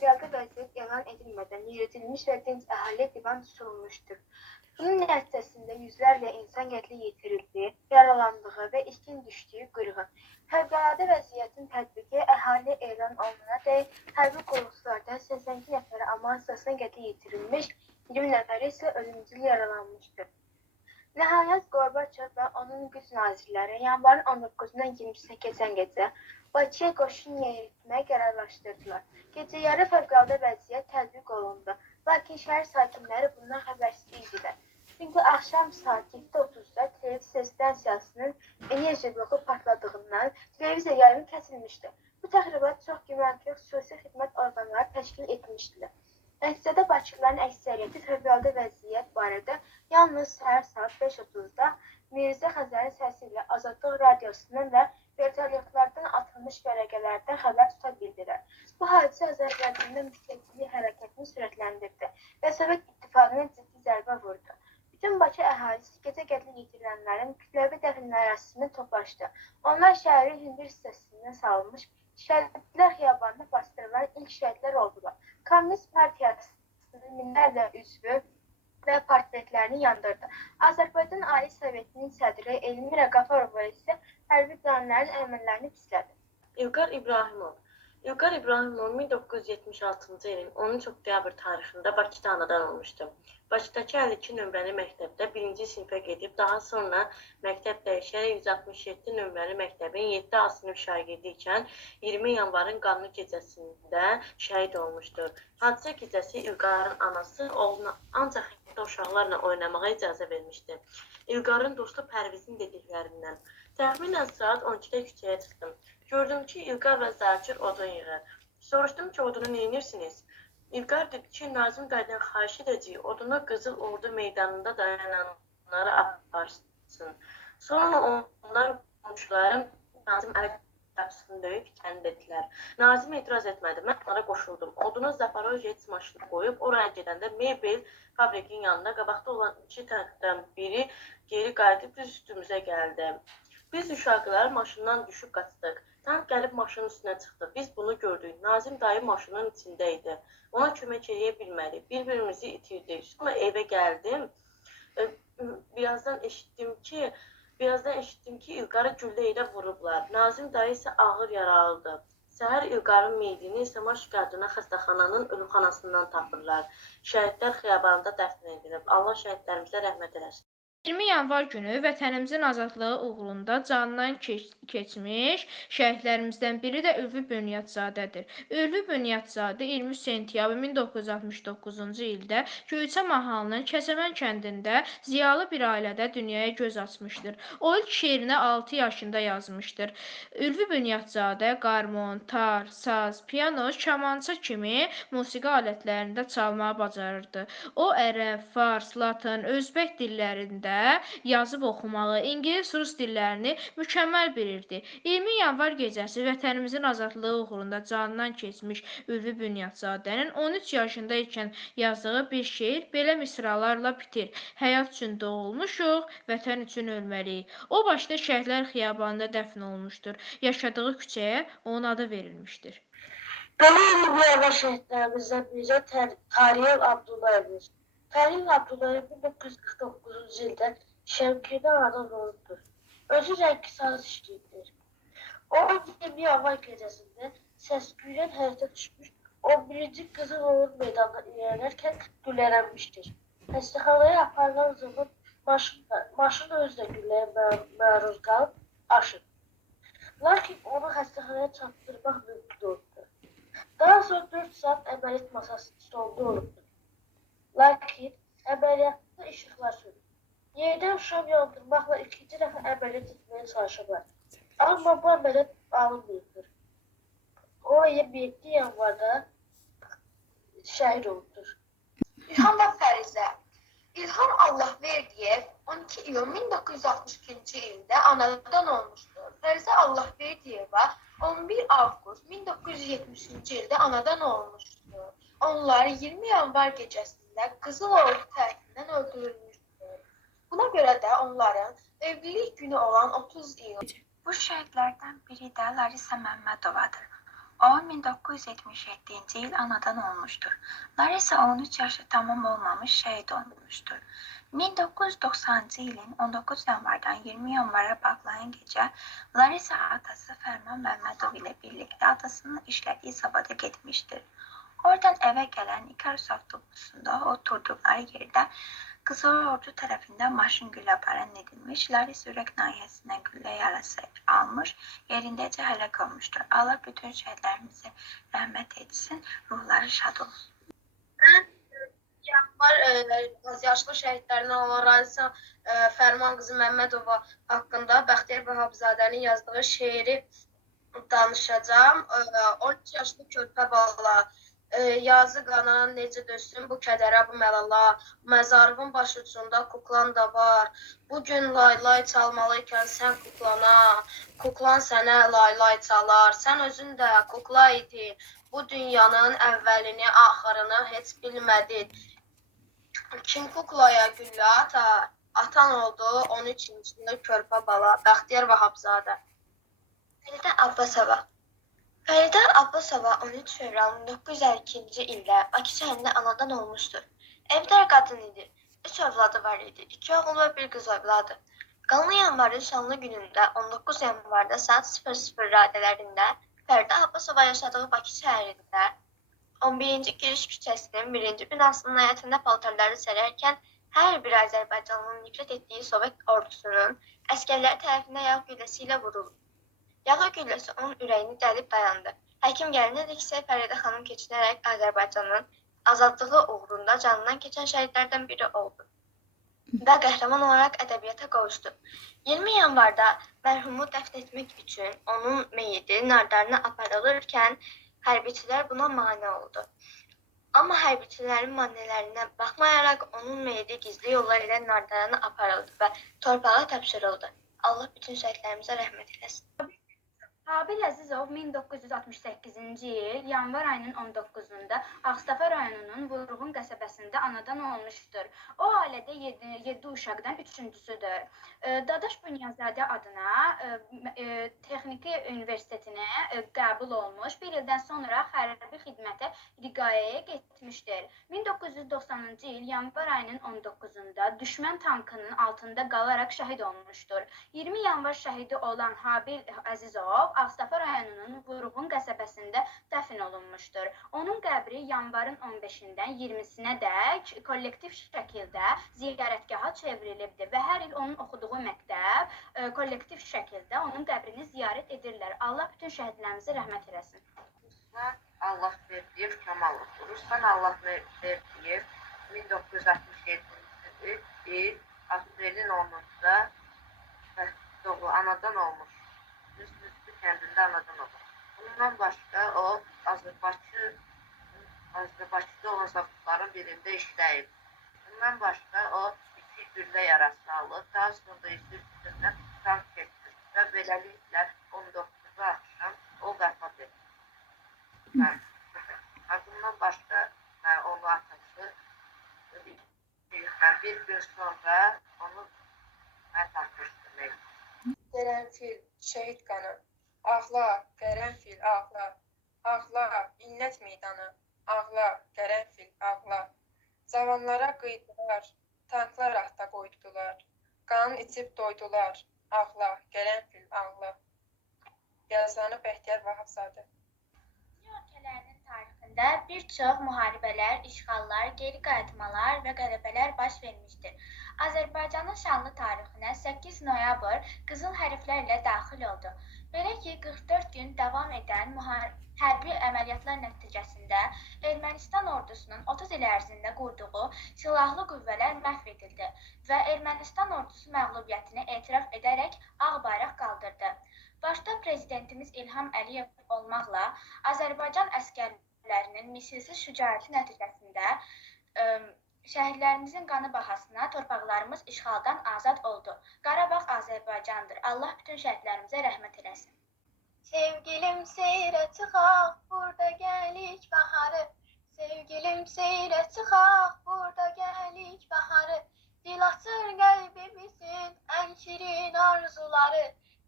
fövqəladə vəziyyət elan edilmədən yeritilmiş və dinc əhali divan tutulmuşdur. Bunun nəticəsində yüzlərlə insan qətli yetirildi, yaralandığı və itkin düşdüyü qırğın. Fövqəladə vəziyyətin tətbiqi əhali elan olunana dək hərbi quruluşlardan 82 nəfər amansiyasına qətli yetirilmiş, 20 nəfəri isə ölümcül yaralanmışdır. Nəhayət Qorbaçov və onun güc nazirləri yanvarın 19-dan 20-sinə keçən gecə Bakıya qoşun yeritməyə qərarlaşdırdılar. Gecə yarı fövqəladə vəziyyət tətbiq olundu, lakin şəhər sakinləri bundan xəbərsiz idilər. Çünki axşam saat 7:30-da televiziya stansiyasının enerji bloku partladığından televiziya yayımı kəsilmişdi. Bu təxribat çox güvənli xüsusi xidmət orqanları təşkil etmişdilər. Nəticədə Bakılıların əksəriyyəti fövqəladə vəziyyət barədə yalnız səhər saat 5:30-da Mirzə Xəzərin səsi ilə Azadlıq radiosundan və vertolyotlardan atılmış vərəqələrdən xəbər tuta bildilər. Bu hadisə Azərbaycanda müstəqillik hərəkətini sürətləndirdi və Sovet İttifaqına ciddi zərbə vurdu. Bütün Bakı əhalisi gecə qətlə yetirilənlərin kütləvi dəfn mərasiminə toplaşdı. Onlar şəhərin hündür hissəsindən salınmış şəhidlər xiyabanına bastırılan ilk şəhidlər oldular. Kommunist Partiyasının minlərlə üzvü və portretlərini yandırdı. Azərbaycan Ali Sovetinin sədri Elmira Qafarova isə hərbi planların əməllərini pislədi. İlqar İbrahimov İlqar İbrahimov 1976-cı ilin 13 oktyabr tarixində Bakıda anadan olmuşdu. Bakıdakı 52 nömrəli məktəbdə 1-ci sinifə gedib, daha sonra məktəb dəyişərək 167 nömrəli məktəbin 7 A sinif şagirdi ikən 20 yanvarın qanlı gecəsində şəhid olmuşdur. Hadisə gecəsi İlqarın anası oğluna ancaq həyətdə uşaqlarla oynamağa icazə vermişdi. İlqarın dostu Pərvizin dediklərindən Təxminən saat 12-də küçəyə çıxdım. Gördüm ki, İlqar və Zakir odun yığır. Soruşdum ki, odunu neyinirsiniz? İlqar dedi ki, Nazim dayıdan xahiş edəcəyik, odunu Qızıl Ordu meydanında dayananlara aparsın. Sonra onlar qonşularım Nazim əl qapısını döyüb kəndi dedilər. Nazim etiraz etmədi, mən onlara qoşuldum. Odunu Zaporojets maşını qoyub oraya gedəndə mebel fabrikin yanında qabaqda olan iki tankdan biri geri qayıdıb düz üstümüzə gəldi. Biz uşaqlar maşından düşüb qaçdıq. Tank gəlib maşının üstünə çıxdı. Biz bunu gördük. Nazim dayı maşının içində idi. Ona kömək edə bilmədik. Bir-birimizi itirdik. Sonra evə gəldim. Birazdan eşitdim ki, birazdan eşitdim ki, İlqarı güllə ilə vurublar. Nazim dayı isə ağır yaralıdır. Səhər İlqarın meyidini Səmaş qadına xəstəxananın ölüxanasından tapırlar. Şəhidlər xiyabanında dəfn edilib. Allah şəhidlərimizə rəhmət eləsin. 20 yanvar günü vətənimizin azadlığı uğrunda canından keç keçmiş şəhidlərimizdən biri də Ülvi Bünyadzadədir. Ülvi Bünyadzadə 23 sentyabr 1969-cu ildə Göyçə mahalının Kəsəmən kəndində ziyalı bir ailədə dünyaya göz açmışdır. O ilk şeirini 6 yaşında yazmışdır. Ülvi Bünyadzadə qarmon, tar, saz, piano, kamança kimi musiqi alətlərində çalmağı bacarırdı. O ərəb, fars, latın, özbək dillərində yazıb oxumağı, ingilis, rus dillərini mükəmməl bilirdi. 20 yanvar gecəsi vətənimizin azadlığı uğrunda canından keçmiş Ülvi Bünyadzadənin 13 yaşında ikən yazdığı bir şeir belə misralarla bitir. Həyat üçün doğulmuşuq, vətən üçün ölməliyik. O başda şəhidlər xiyabanında dəfn olmuşdur. Yaşadığı küçəyə onun adı verilmişdir. Belə bu əvvəl şəhidlərimizdən birisi Tər- Tariyev Abdullayevdir. Kalim Abdullah 1949 yılda Şevki'den adam oldu. Özü rengi saz işleyiptir. O 20 Havar gecesinde Sesküy'den hayata düşmüş 11. Kızıl Oğuz Meydanı'na ilerlerken güllenmiştir. Hastahaneye aparılan zaman maşın, maşın özüne gülleye maruz kalıp aşır. Lakin onu hastahaneye çatdırmaq mümkün oldu. Daha sonra 4 saat əməliyyat masasında oldu olubdur. Lakin əməliyyatda işıqlar sönüb. Yenidən şam yandırmaqla ikinci dəfə əməliyyat etməyə çalışıblar. Amma bu əməliyyat alınmayıbdır. O 27 yanvarda şəhid olubdur. İlham və Fərizə İlham Allahverdiyev 12 iyun 1962-ci ildə anadan olmuşdur. Fərizə Allahverdiyeva 11 avqust 1970-ci ildə anadan olmuşdur. Onlar 20 yanvar gecəsində Qızıl Ordu tərəfindən öldürülmüşdür. Buna görə də onların evlilik günü olan 30 iyun Bu şəhidlərdən biri də Larisa Məmmədovadır. O 1977-ci il anadan olmuştur. Larissa 13 yaşı tamam olmamış şəhid olmuştur. 1990-cı ilin 19 yanvardan 20 yanvara bağlayan gecə Larissa atası Fərman Məmmədov ilə birlikdə atasının işlədiyi zavada getmişdir. Oradan evə gələn Ikarus avtobusunda oturduqları yerdə Qızıl Ordu tərəfindən maşın gülləbarən edilmiş, Larissa ürək nahiyəsindən güllə yarası almış, yerindəcə həlak olmuşdur. Allah bütün şəhidlərimizi rəhmət etsin, ruhları şad olsun. var e, az yaşlı şəhidlərindən olan Razisa e, Fərman qızı Məmmədova haqqında Bəxtiyar Vahabzadənin yazdığı şeiri danışacağam. E, 13 yaşlı körpə bala e, yazı qana necə döysün bu kədərə bu məlala. Məzarımın baş ucunda kuklan da var. Bu gün lay lay çalmalıykən sən kuklana. Kuklan sənə lay lay çalar. Sən özün də kukla idin bu dünyanın əvvəlini axırını heç bilmədin. Kim kuklaya güllə atar? Atan oldu 13 yaşında körpə bala. Bəxtiyar Vahabzadə. Fəridə Abbasova Fəridə Abbasova 13 fevral 1952-ci ildə Bakı şəhərində anadan olmuşdur. Evdar qadın idi. Üç övladı var idi. İki oğul və bir qız övladı. Qanlı yanvarın şanlı günündə 19 yanvarda saat 00 radələrində Fəridə Abbasova yaşadığı Bakı şəhərində 11-ci giriş küçəsinin birinci binasının həyətində paltarları sərərkən hər bir Azərbaycanlının nifrət etdiyi Sovet ordusunun əskərləri tərəfindən yağ gülləsi ilə vurulub. Yağı gülləsi onun ürəyini dəlib dayandı. Həkim gəlinədəksə Fəridə xanım keçinərək Azərbaycanın azadlığı uğrunda canından keçən şəhidlərdən biri oldu. Və qəhrəman olaraq ədəbiyyata qovuşdu. 20 yanvarda mərhumu dəfn etmək üçün onun meyidi nardarına aparılırkən hərbiçilər buna mane oldu. Amma hərbiçilərin manələrinə baxmayaraq onun meyidi gizli yollar ilə nardarana aparıldı və torpağa tapşırıldı. Allah bütün şəhidlərimizə rəhmət eləsin. Abil Əzizov 1968-ci il yanvar ayının 19-da Ağstafa rayonunun Vurğun qəsəbəsində anadan olmuşdur. O ailədə 7, 7 uşaqdan üçüncüsüdür. E, Dadaş Bunyazadə adına e, e, Texniki Universitetinə qəbul olmuş. Bir ildən sonra hərbi xidmətə Riqayəyə getmişdir. 1990-cı il yanvar ayının 19-da düşmən tankının altında qalaraq şəhid olmuşdur. 20 yanvar şəhidi olan Habil Əzizov Ağstafa rayonunun Vurğun qəsəbəsində dəfn olunmuşdur. Onun qəbri yanvarın 15-dən 20-sinə dək kollektiv şəkildə ziyarətgaha çevrilibdir və hər il onun oxuduğu məktəb e, kollektiv şəkildə onun qəbrini ziyarət edirlər. Allah bütün şəhidlərimizə rəhmət eləsin. Allah Verdiyev Kamalov. Ruslan Allah Verdiyev 1967 il aprelin 10-da doğu anadan olmuş. Müslü kəndində anadan olmuş. Bundan başqa o Azərbaycan Azərbaycanda olan zavodların birində işləyib. Bundan başqa o iki güllə yarası alıb, daha sonra isə üstündən tank keçmiş və beləliklə 19 axşam o vəfat etdi. Bundan başqa onun atası bir gün sonra onu mən tapmışdım. Qərənfil, şəhid qanı. Ağla, qərənfil, ağla. Ağla, illət meydanı. Ağla, qərənfil, ağla. Cavanlara qıydılar, tanklar atda qoydular. Qan içib doydular. Ağla, qərənfil, ağla. Yazanı Bəxtiyar Vahabzadə. Ölkələrinin tarixində bir çox müharibələr, işğallar, geri qayıtmalar və qələbələr baş vermişdir. Azərbaycanın şanlı tarixinə 8 noyabr qızıl hərflərlə daxil oldu. Belə ki, 44 gün davam edən hərbi əməliyyatlar nəticəsində Ermənistan ordusunun 30 il ərzində qurduğu silahlı qüvvələr məhv edildi və Ermənistan ordusu məğlubiyyətini etiraf edərək ağ bayraq qaldırdı. Başda prezidentimiz İlham Əliyev olmaqla Azərbaycan əskərlərinin misilsiz şücaəti nəticəsində ə, şəhidlərimizin qanı bahasına torpaqlarımız işğaldan azad oldu. Qarabağ Azərbaycandır. Allah bütün şəhidlərimizə rəhmət eləsin. Sevgilim seyrə çıxaq, burada gəlik baharı. Sevgilim seyrə çıxaq, burada gəlik baharı. Dil açır qəlbimizin ən şirin arzuları.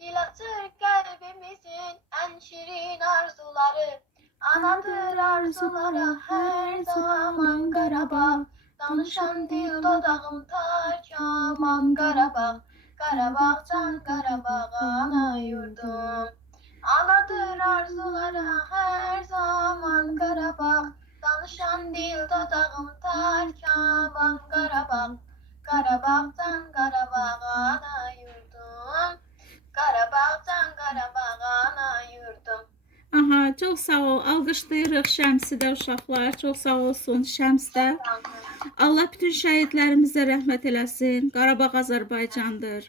Dil açır qəlbimizin ən şirin arzuları. Anadır arzulara hər zaman Qarabağ. Danışan dil dodağım tak aman Qarabağ. Karabağ'dan Karabağ'a ana yurdum. Anadır arzulara her zaman Karabağ. Danışan dil dodağım tar kaban Karabağ. Karabağ'dan Karabağ'a ana yurdum. Karabağ'dan Karabağ'a ana yurdum. Aha, çox sağ ol. Alqışlayırıq Şəmsi də uşaqlar. Çox sağ olsun Şəms də. Sağ olun. Allah bütün şəhidlərimizə rəhmət eləsin. Qarabağ Azərbaycandır.